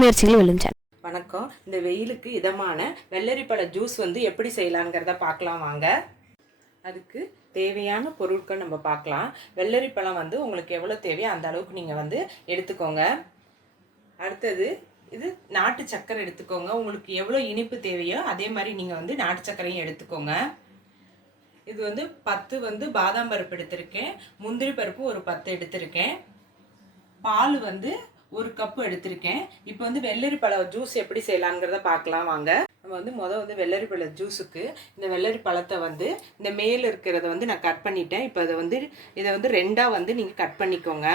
முயற்சிகள் விழுந்தன வணக்கம். இந்த வெயிலுக்கு இதமான வெள்ளரிப்பழ ஜூஸ் வந்து எப்படி செய்யலாங்கிறத பார்க்கலாம் வாங்க. அதுக்கு தேவையான பொருட்கள் நம்ம பார்க்கலாம். வெள்ளரிப்பழம் வந்து உங்களுக்கு எவ்வளோ தேவையோ அந்த அளவுக்கு நீங்கள் வந்து எடுத்துக்கோங்க. அடுத்தது இது நாட்டு சக்கரை எடுத்துக்கோங்க. உங்களுக்கு எவ்வளோ இனிப்பு தேவையோ அதே மாதிரி நீங்கள் வந்து நாட்டு சக்கரையும் எடுத்துக்கோங்க. இது வந்து பத்து வந்து பாதாம் பருப்பு எடுத்திருக்கேன். முந்திரி பருப்பு ஒரு பத்து எடுத்திருக்கேன். பால் வந்து ஒரு கப்பு எடுத்திருக்கேன். இப்போ வந்து வெள்ளரி பழ ஜூஸ் எப்படி செய்யலாங்கிறத பார்க்கலாம் வாங்க. நம்ம வந்து மொதல் வந்து வெள்ளரி பழ ஜூஸுக்கு இந்த வெள்ளரி பழத்தை வந்து இந்த மேல் இருக்கிறத வந்து நான் கட் பண்ணிட்டேன். இப்போ அதை வந்து இதை வந்து ரெண்டாக வந்து நீங்கள் கட் பண்ணிக்கோங்க.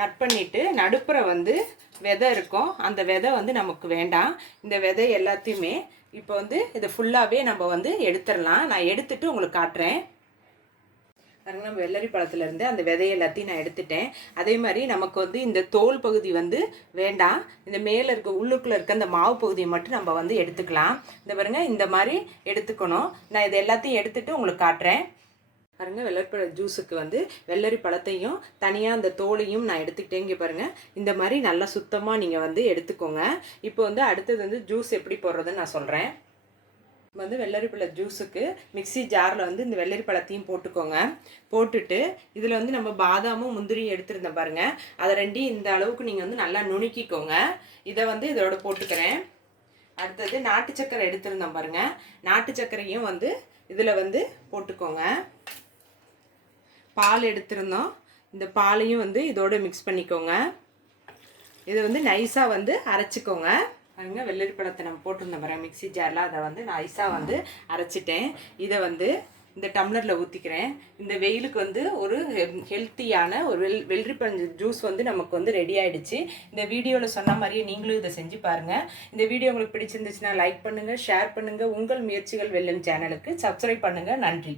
கட் பண்ணிவிட்டு நடுப்புற வந்து விதை இருக்கும். அந்த விதை வந்து நமக்கு வேண்டாம். இந்த விதை எல்லாத்தையுமே இப்போ வந்து இதை ஃபுல்லாகவே நம்ம வந்து எடுத்துடலாம். நான் எடுத்துட்டு உங்களுக்கு காட்டுறேன். பாருங்க நம்ம வெள்ளரி பழத்துலேருந்து அந்த விதை எல்லாத்தையும் நான் எடுத்துட்டேன். அதே மாதிரி நமக்கு வந்து இந்த தோல் பகுதி வந்து வேண்டாம். இந்த மேலே இருக்க உள்ளுக்குள்ளே இருக்க அந்த மாவு பகுதியை மட்டும் நம்ம வந்து எடுத்துக்கலாம். இந்த பாருங்க இந்த மாதிரி எடுத்துக்கணும். நான் இது எல்லாத்தையும் எடுத்துட்டு உங்களுக்கு காட்டுறேன். பாருங்க வெள்ளரிப்பழ ஜூஸுக்கு வந்து வெள்ளரி பழத்தையும் தனியாக அந்த தோலையும் நான் எடுத்துக்கிட்டேன். இங்கே பாருங்க இந்த மாதிரி நல்லா சுத்தமாக நீங்கள் வந்து எடுத்துக்கோங்க. இப்போ வந்து அடுத்தது வந்து ஜூஸ் எப்படி போடுறதுன்னு நான் சொல்கிறேன் வந்து வெள்ளரிப்பழ ஜூஸுக்கு மிக்ஸி ஜாரில் வந்து இந்த வெள்ளரி பழத்தையும் போட்டுக்கோங்க. போட்டுட்டு இதில் வந்து நம்ம பாதாமும் முந்திரியும் எடுத்துருந்தேன் பாருங்கள் அதை ரெண்டையும் இந்த அளவுக்கு நீங்கள் வந்து நல்லா நுணுக்கிக்கோங்க. இதை வந்து இதோட போட்டுக்கிறேன். அடுத்தது நாட்டு சக்கரை எடுத்திருந்தேன் பாருங்கள் நாட்டு சக்கரையும் வந்து இதில் வந்து போட்டுக்கோங்க. பால் எடுத்திருந்தோம். இந்த பாலையும் வந்து இதோடு மிக்ஸ் பண்ணிக்கோங்க. இதை வந்து நைஸாக வந்து அரைச்சிக்கோங்க. பாருங்க வெள்ளரி பழத்தை நம்ம போட்டிருந்தோம் பாருங்க மிக்சி ஜாரில் அதை வந்து நான் ஐஸாக வந்து அரைச்சிட்டேன். இதை வந்து இந்த டம்ளரில் ஊற்றிக்கிறேன் இந்த வெயிலுக்கு வந்து ஒரு ஹெல்த்தியான ஒரு வெள் வெள்ளரி பழ ஜூஸ் வந்து நமக்கு வந்து ரெடி ஆகிடுச்சு இந்த வீடியோவில் சொன்ன மாதிரியே நீங்களும் இதை செஞ்சு பாருங்கள் இந்த வீடியோ உங்களுக்கு பிடிச்சிருந்துச்சுன்னா லைக் பண்ணுங்கள் ஷேர் பண்ணுங்கள் உங்கள் முயற்சிகள் வெல்லும் சேனலுக்கு சப்ஸ்கிரைப் பண்ணுங்கள் நன்றி.